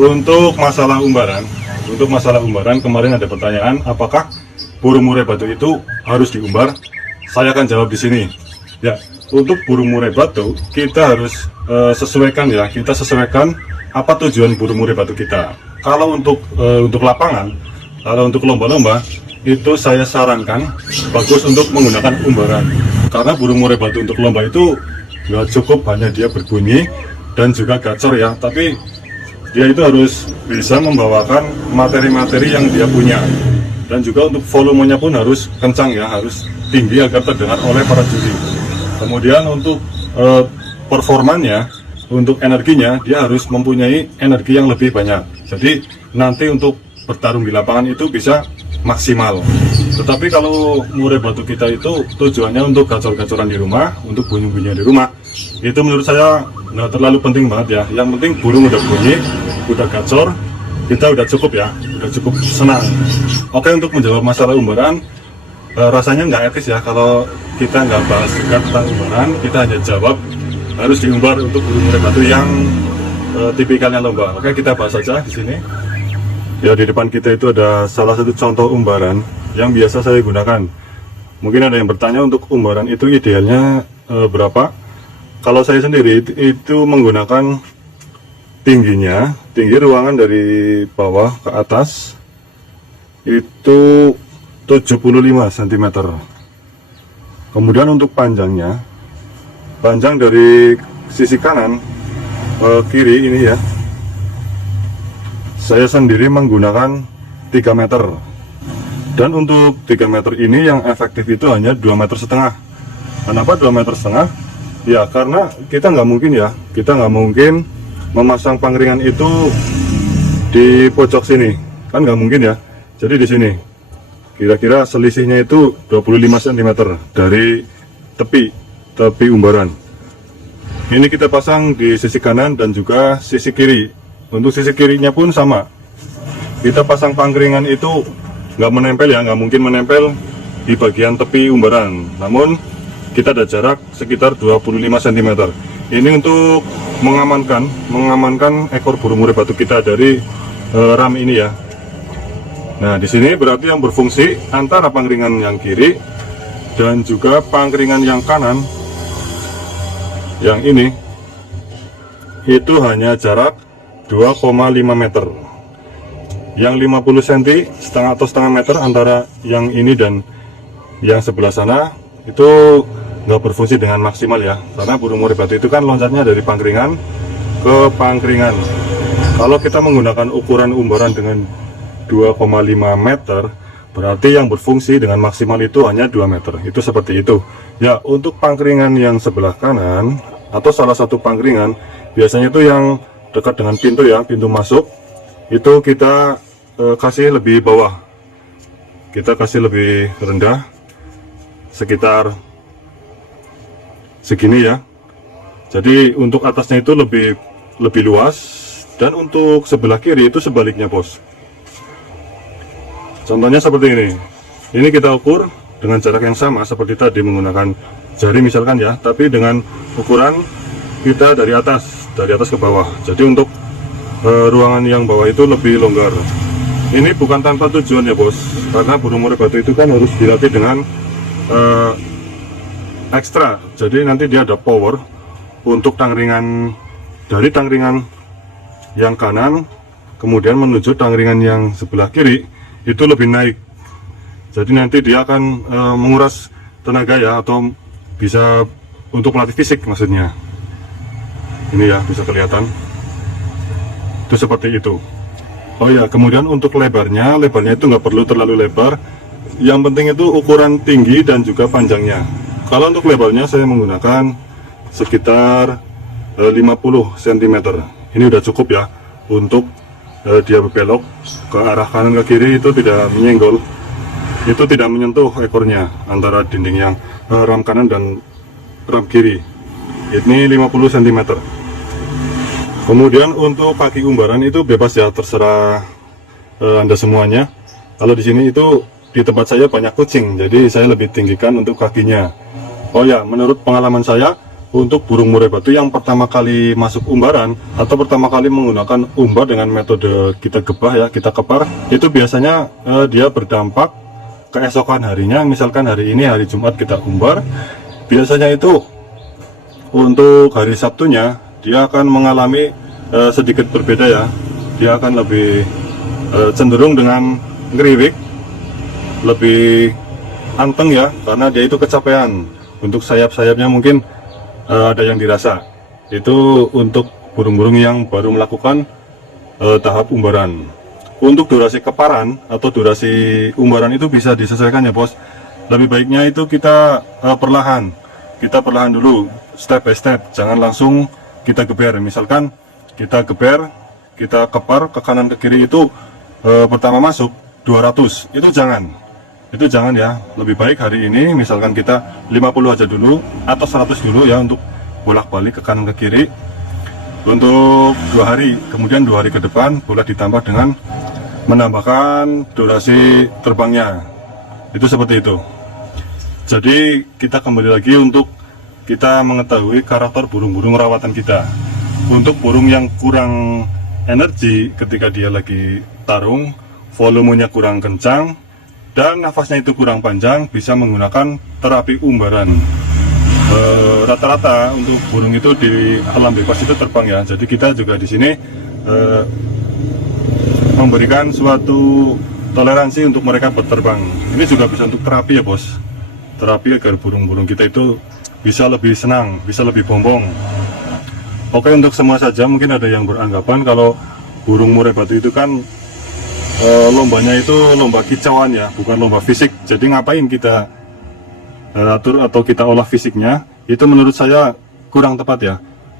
Untuk masalah umbaran kemarin ada pertanyaan apakah burung murai batu itu harus diumbar. Saya akan jawab di sini. Ya, untuk burung murai batu kita harus sesuaikan ya. Kita sesuaikan apa tujuan burung murai batu kita. Kalau untuk lapangan, kalau untuk lomba-lomba itu saya sarankan bagus untuk menggunakan umbaran. Karena burung murai batu untuk lomba itu nggak cukup hanya dia berbunyi dan juga gacor ya, tapi dia itu harus bisa membawakan materi-materi yang dia punya, dan juga untuk volumenya pun harus kencang ya, harus tinggi agar terdengar oleh para juri. Kemudian untuk performanya, untuk energinya, dia harus mempunyai energi yang lebih banyak. Jadi nanti untuk bertarung di lapangan itu bisa maksimal. Tetapi kalau murai batu kita itu tujuannya untuk gacor-gacoran di rumah, untuk bunyi-bunyian di rumah, itu menurut saya nggak terlalu penting banget ya. Yang penting burung udah bunyi, udah gacor, kita udah cukup ya, udah cukup senang. Oke, untuk menjawab masalah umbaran, rasanya nggak etis ya kalau kita nggak bahas juga tentang umbaran, kita hanya jawab harus diumbar untuk burung murai batu yang tipikalnya lomba. Oke, kita bahas saja di sini. Ya, di depan kita itu ada salah satu contoh umbaran yang biasa saya gunakan. Mungkin ada yang bertanya untuk umbaran itu idealnya berapa? Kalau saya sendiri itu menggunakan tinggi ruangan dari bawah ke atas itu 75 cm. Kemudian untuk panjangnya, panjang dari sisi kanan ke kiri ini ya, saya sendiri menggunakan 3 meter. Dan untuk 3 meter ini yang efektif itu hanya 2,5 meter. Kenapa 2,5 meter? Ya karena kita nggak mungkin memasang pangringan itu di pojok sini, kan nggak mungkin ya. Jadi di sini kira-kira selisihnya itu 25 cm dari tepi umbaran. Ini kita pasang di sisi kanan dan juga sisi kiri. Untuk sisi kirinya pun sama, kita pasang pangringan itu nggak menempel ya, nggak mungkin menempel di bagian tepi umbaran, namun kita ada jarak sekitar 25 cm. Ini untuk mengamankan ekor burung murai batu kita dari ram ini ya. Nah, di sini berarti yang berfungsi antara pangringan yang kiri dan juga pangringan yang kanan, yang ini, itu hanya jarak 2,5 meter. Yang 50 cm setengah meter antara yang ini dan yang sebelah sana itu nggak berfungsi dengan maksimal ya, karena burung murai batu itu kan loncatnya dari pangringan ke pangringan. Kalau kita menggunakan ukuran umbaran dengan 2,5 meter, berarti yang berfungsi dengan maksimal itu hanya 2 meter. Itu seperti itu ya. Untuk pangringan yang sebelah kanan atau salah satu pangringan, biasanya itu yang dekat dengan pintu ya, pintu masuk, itu kita kasih lebih bawah, kita kasih lebih rendah, sekitar segini ya. Jadi untuk atasnya itu lebih luas, dan untuk sebelah kiri itu sebaliknya bos. Contohnya seperti ini. Ini kita ukur dengan jarak yang sama seperti tadi menggunakan jari misalkan ya, tapi dengan ukuran kita dari atas ke bawah. Jadi untuk ruangan yang bawah itu lebih longgar. Ini bukan tanpa tujuan ya bos, karena burung murai batu itu kan harus dilatih dengan ekstra. Jadi nanti dia ada power untuk tangringan, dari tangringan yang kanan kemudian menuju tangringan yang sebelah kiri itu lebih naik. Jadi nanti dia akan menguras tenaga ya, atau bisa untuk melatih fisik maksudnya. Ini ya, bisa kelihatan itu seperti itu. Oh ya, kemudian untuk lebarnya itu nggak perlu terlalu lebar, yang penting itu ukuran tinggi dan juga panjangnya. Kalau untuk lebarnya saya menggunakan sekitar 50 cm. Ini udah cukup ya untuk dia berbelok ke arah kanan ke kiri, itu tidak menyenggol, itu tidak menyentuh ekornya antara dinding yang ram kanan dan ram kiri. Ini 50 cm. Kemudian untuk kaki umbaran itu bebas ya, terserah Anda semuanya. Kalau di sini itu di tempat saya banyak kucing, jadi saya lebih tinggikan untuk kakinya. Oh ya, menurut pengalaman saya, untuk burung murai batu yang pertama kali masuk umbaran atau pertama kali menggunakan umbar dengan metode kita gebah ya, kita kepar, itu biasanya dia berdampak keesokan harinya. Misalkan hari ini hari Jumat kita umbar, biasanya itu untuk hari Sabtunya dia akan mengalami sedikit berbeda ya. Dia akan lebih cenderung dengan ngeriwik, lebih anteng ya, karena dia itu kecapean. Untuk sayap-sayapnya mungkin ada yang dirasa. Itu untuk burung-burung yang baru melakukan tahap umbaran. Untuk durasi keparan atau durasi umbaran itu bisa disesuaikan ya bos. Lebih baiknya itu kita perlahan. Kita perlahan dulu, step by step. Jangan langsung kita geber. Misalkan kita geber, kita kepar ke kanan ke kiri itu pertama masuk 200. Itu jangan ya. Lebih baik hari ini misalkan kita 50 aja dulu atau 100 dulu ya, untuk bolak-balik ke kanan ke kiri untuk 2 hari. Kemudian 2 hari ke depan boleh ditambah dengan menambahkan durasi terbangnya. Itu seperti itu. Jadi kita kembali lagi untuk kita mengetahui karakter burung-burung rawatan kita. Untuk burung yang kurang energi ketika dia lagi tarung, volumenya kurang kencang dan nafasnya itu kurang panjang, bisa menggunakan terapi umbaran. Rata-rata untuk burung itu di alam bebas itu terbang ya. Jadi kita juga di sini memberikan suatu toleransi untuk mereka berterbang. Ini juga bisa untuk terapi ya bos. Terapi agar burung-burung kita itu bisa lebih senang, bisa lebih bombong. Oke, untuk semua saja. Mungkin ada yang beranggapan kalau burung murai batu itu kan lombanya itu lomba kicauan ya, bukan lomba fisik. Jadi ngapain kita atur atau kita olah fisiknya? Itu menurut saya kurang tepat ya.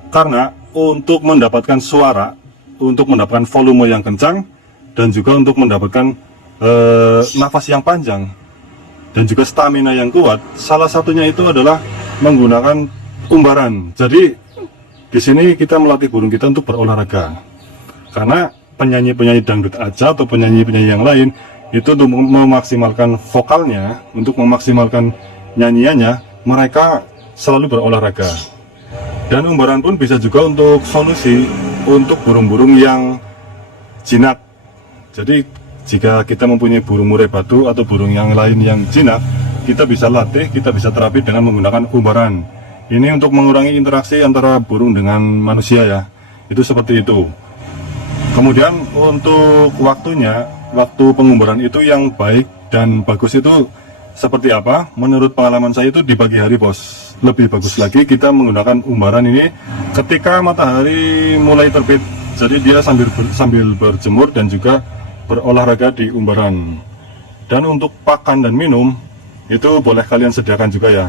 Karena untuk mendapatkan suara, untuk mendapatkan volume yang kencang, dan juga untuk mendapatkan nafas yang panjang dan juga stamina yang kuat, salah satunya itu adalah menggunakan umbaran. Jadi di sini kita melatih burung kita untuk berolahraga. Karena penyanyi-penyanyi dangdut aja atau penyanyi-penyanyi yang lain itu untuk memaksimalkan vokalnya, untuk memaksimalkan nyanyiannya, mereka selalu berolahraga. Dan umbaran pun bisa juga untuk solusi untuk burung-burung yang jinak. Jadi jika kita mempunyai burung murai batu atau burung yang lain yang jinak, kita bisa latih, kita bisa terapi dengan menggunakan umbaran. Ini untuk mengurangi interaksi antara burung dengan manusia ya. Itu seperti itu. Kemudian untuk waktunya, waktu pengumbaran itu yang baik dan bagus itu seperti apa? Menurut pengalaman saya itu di pagi hari bos. Lebih bagus lagi kita menggunakan umbaran ini ketika matahari mulai terbit. Jadi dia sambil berjemur dan juga berolahraga di umbaran. Dan untuk pakan dan minum itu boleh kalian sediakan juga ya.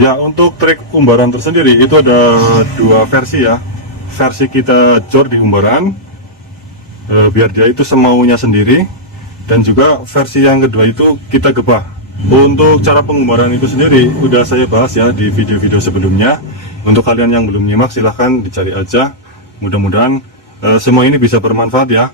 Ya, untuk trik umbaran tersendiri itu ada 2 versi ya. Versi kita jor di umbaran biar dia itu semaunya sendiri, dan juga versi yang kedua itu kita gebah. Untuk cara pengumbaran itu sendiri udah saya bahas ya di video-video sebelumnya. Untuk kalian yang belum nyimak silahkan dicari aja. Mudah-mudahan semua ini bisa bermanfaat ya.